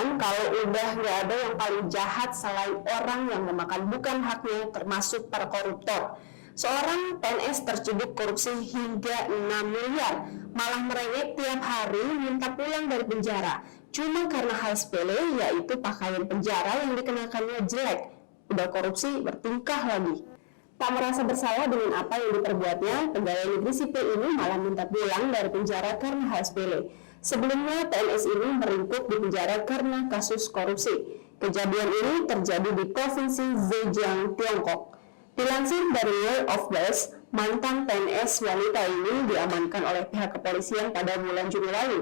kan kalau udah nggak ada yang paling jahat selain orang yang memakan bukan haknya, termasuk para koruptor. Seorang PNS tercebut korupsi hingga 6 miliar, malah merengek tiap hari minta pulang dari penjara. Cuma karena hal sepele, yaitu pakaian penjara yang dikenakannya jelek. Udah korupsi, bertingkah lagi. Tak merasa bersalah dengan apa yang diperbuatnya, pegawai negeri sipil ini malah minta pulang dari penjara karena hal sepele. Sebelumnya, PNS ini meringkuk di penjara karena kasus korupsi. Kejadian ini terjadi di Provinsi Zhejiang, Tiongkok. Dilansir dari World of Buzz, mantan PNS wanita ini diamankan oleh pihak kepolisian pada bulan Juni lalu.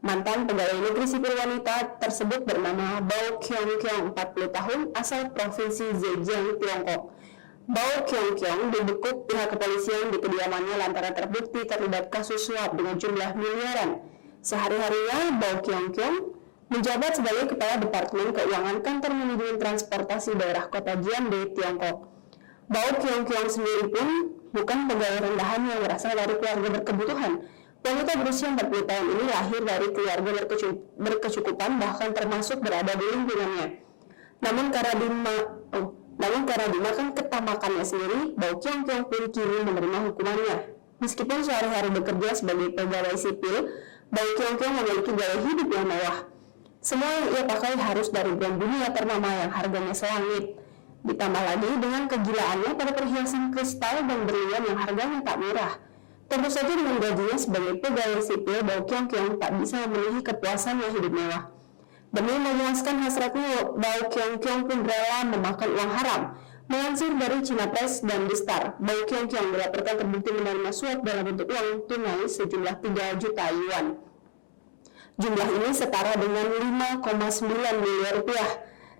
Mantan pegawai negeri sipil wanita tersebut bernama Bao Qiong-qiong, 40 tahun, asal Provinsi Zhejiang, Tiongkok. Bao Qiong-qiong dibekuk pihak kepolisian di kediamannya lantaran terbukti terlibat kasus suap dengan jumlah miliaran. Sehari-harinya, Bao Qiong-qiong menjabat sebagai Kepala Departemen Keuangan Kantor Manajemen Transportasi Daerah Kota Jiande, Tiongkok. Bao Qiong-qiong sendiri pun bukan pegawai rendahan yang berasal dari keluarga berkebutuhan. Wanita berusia 40 tahun ini lahir dari keluarga berkecukupan, bahkan termasuk berada di lingkungannya. Namun karena dimakan ketamakannya sendiri, Bao Qiong-qiong pun kini menerima hukumannya. Meskipun sehari-hari bekerja sebagai pegawai sipil, Bao Qiong-qiong memiliki gaya hidup yang mewah. Semua yang ia pakai harus dari brand dunia ternama yang harganya selangit. Ditambah lagi dengan kegilaannya pada perhiasan kristal dan berlian yang harganya tak murah. Tentu saja dengan gajinya sebagai pegawai sipil, Bao Qiong-qiong tak bisa memenuhi kepuasannya hidup mewah. Demi memuaskan hasratnya, Bao Qiong-qiong pun rela memakan uang haram. Melansir dari China Press dan The Star, Bao Qiong-qiong dilaporkan terbukti menerima suap dalam bentuk uang tunai sejumlah 3 juta yuan. Jumlah ini setara dengan 5,9 miliar rupiah.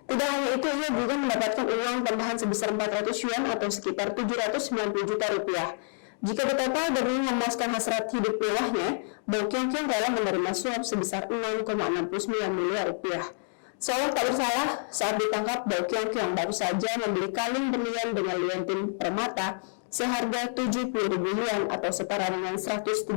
Tidak hanya itu, ia juga mendapatkan uang tambahan sebesar 400 yuan atau sekitar 790 juta rupiah. Jika ditotal demi memuaskan hasrat hidup mewahnya, Bao Qiong-qiong rela menerima suap sebesar 6,69 miliar rupiah. Seolah tak bersalah, saat ditangkap, Bao Qiong-qiong baru saja membeli kalung berlian dengan liontin permata seharga 70.000 yuan atau setara dengan 139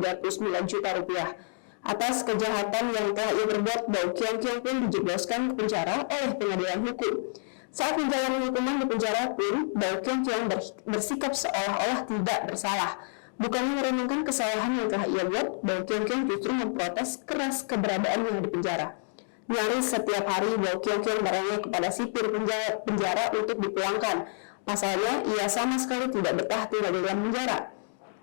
juta rupiah. Atas kejahatan yang telah ia perbuat, Bao Qiong-qiong pun dijebloskan ke penjara oleh pengadilan hukum. Saat menjalani hukuman di penjara pun, Bao Qiong-qiong bersikap seolah-olah tidak bersalah. Bukannya merenungkan kesalahan yang telah ia buat, Bao Qiong-qiong justru memprotes keras keberadaannya di penjara. Nyaris setiap hari Bao Qiong-qiong merengek kepada sipir penjara untuk dipulangkan. Pasalnya, ia sama sekali tidak betah tinggal di dalam penjara.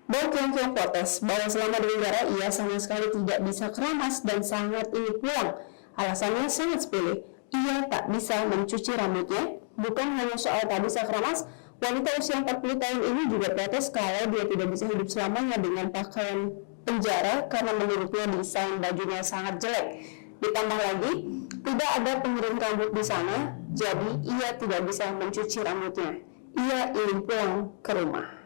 Bao Qiong-qiong protes bahwa selama di penjara ia sama sekali tidak bisa keramas dan sangat ingin pulang. Alasannya sangat sepele. Ia tak bisa mencuci rambutnya. Bukan hanya soal tak bisa keramas, wanita usia 40 tahun ini juga protes kalau dia tidak bisa hidup selamanya dengan pakaian penjara karena menurutnya desain bajunya sangat jelek. Ditambah lagi, tidak ada pengirim rambut di sana, jadi ia tidak bisa mencuci rambutnya. Ia ingin pulang ke rumah.